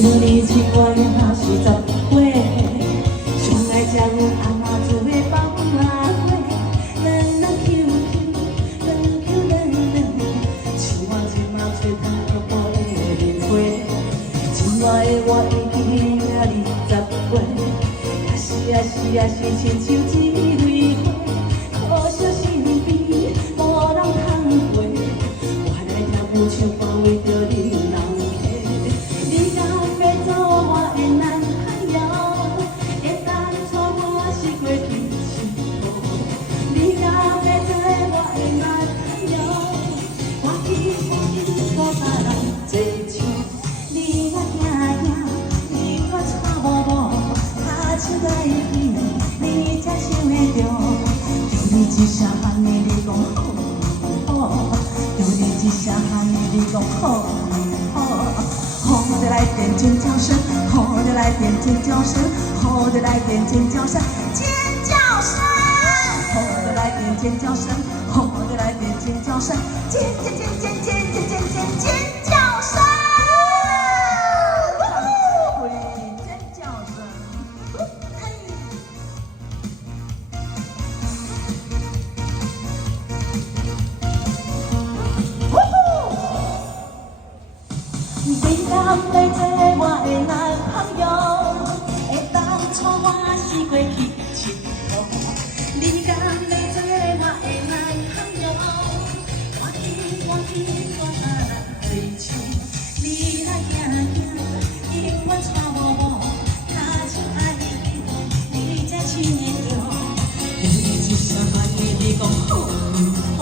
年前我也是10岁，上爱食阮阿嬷煮的放麻花，软软 QQ， 软 Q 软软，像我即马吹通了波的莲花。今晚的我已经20岁，也是亲像一蕊花，可惜身边无人通陪，我来听母唱歌为着你人客。你敢要做我的男朋友，会当带我四过去佚佗？你敢要做我的男朋友，我去跟别人坐唱。你若行行，你若吵某某，脚手来去，你才想会着。就你一声喊的，你讲好唔好？就你一声喊的，你讲好唔好？好的来点尖叫声，好的来点尖叫声，好的来点尖叫声，尖叫声，好的来点尖叫声，好的来点尖叫声，尖尖尖尖尖尖尖尖尖叫声。你敢要做我的男朋友，会当带我四过去佚佗？你敢要做我的男朋友，我去跟别人对唱。你若行行，永远带某某，脚手爱去，你才亲会着。就你一声喊的，你讲好唔好？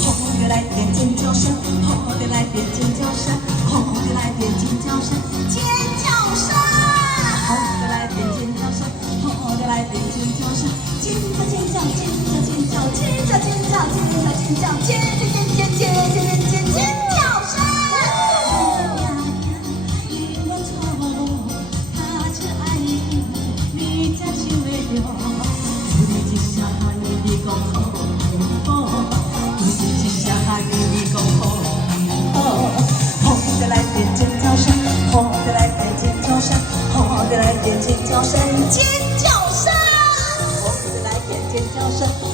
好的来点尖叫声，好的来点尖叫声。好的来点尖叫声，尖叫声！好的来点尖叫声，好的来点尖叫声，尖叫尖叫尖叫尖叫尖叫尖叫尖叫尖叫尖尖尖尖尖尖尖叫声！你我错误，他只爱你，你才想会着。你一声喊你，你讲好唔好？你一声喊你，你讲好唔好？好的来点尖叫声，好的来点尖叫声，好的来点尖叫声，尖叫声，好的来点尖叫声。